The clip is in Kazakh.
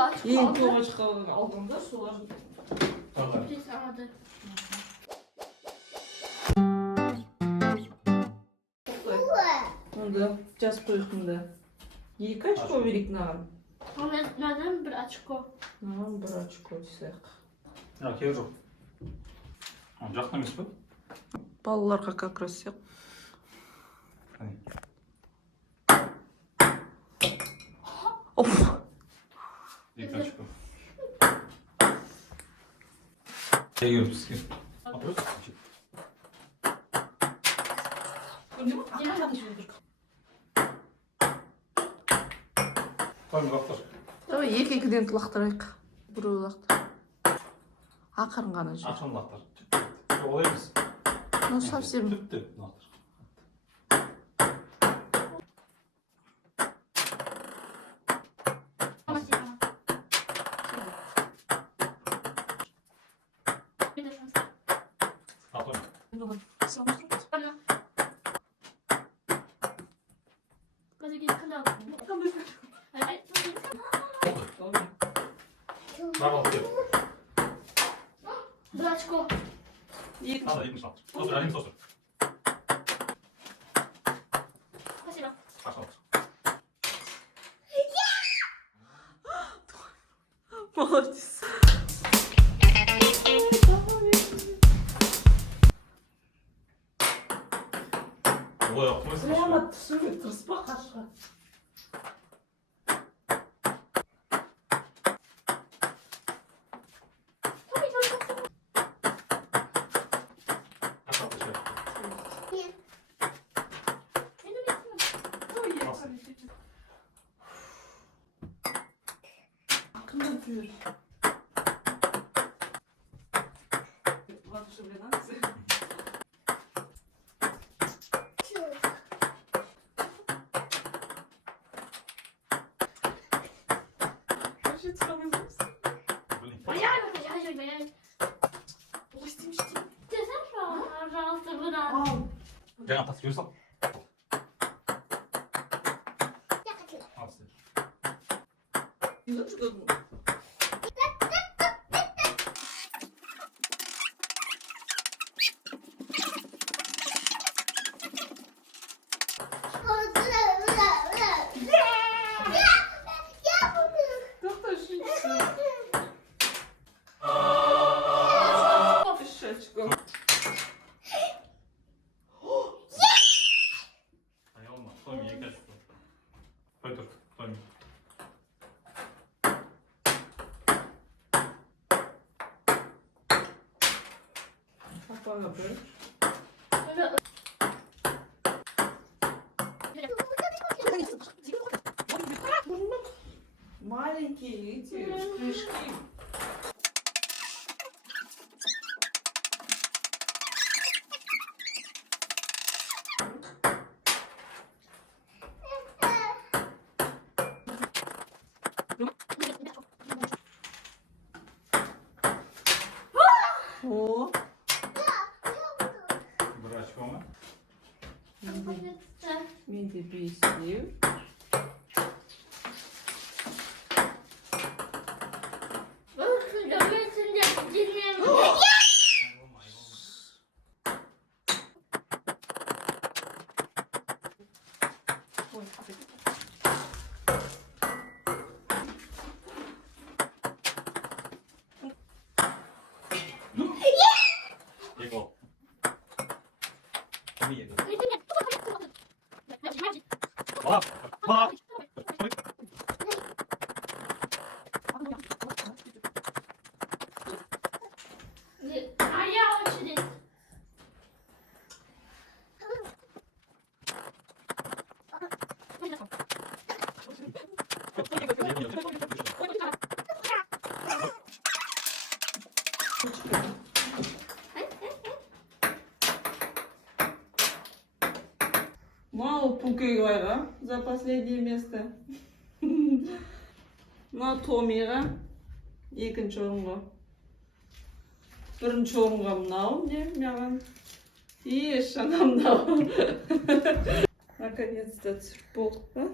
Ең көп ашқа алғандар солар. Онда жазып қойғанда 2 очко берейік маған. Маған 1 очко. Маған 1 очко десек. Керегі жоқ. Жақын емес пе? Балаларға как раз сияқты. Оф! 2 очко. Егер бізге. Қойын лақтыр. Давай 2-2-ден лақтырайық. Біреу лақтыр. Ақырын ғана жүр. Ақырын лақтыр. Олай емес. Ну, совсем. Түпті лақтыр. Bravo, kep. 1 очко. Надо, екінші лақтыр. Тостыр, әлеміз тостыр. Спасибо. Қашын лақтыр. Молодец. Олай оқымайсың. Прямо түсіме тырыспа қашқа. Ақырын жүр. Воодушевленаться. Пожалуйста, вода. Жаңа тасып жібер сал. Ал сен. Тоқта үшіншісі. 3 очко. Аяғылма. Қойм, 2 очко. Қой тұр. Қойм. Папаға бір. Маленькие эти крышки. О, 1 очко ма? менде 5-деу. Екі ол. Не еді? Бала! Бала! Моя очередь. Мало Пукегайға за последнее место. Мына Томиға 2-ші орынға. 1-ші орынға мынау не маған. И жаңа мынау. Наконец-то түсіріп болдық па?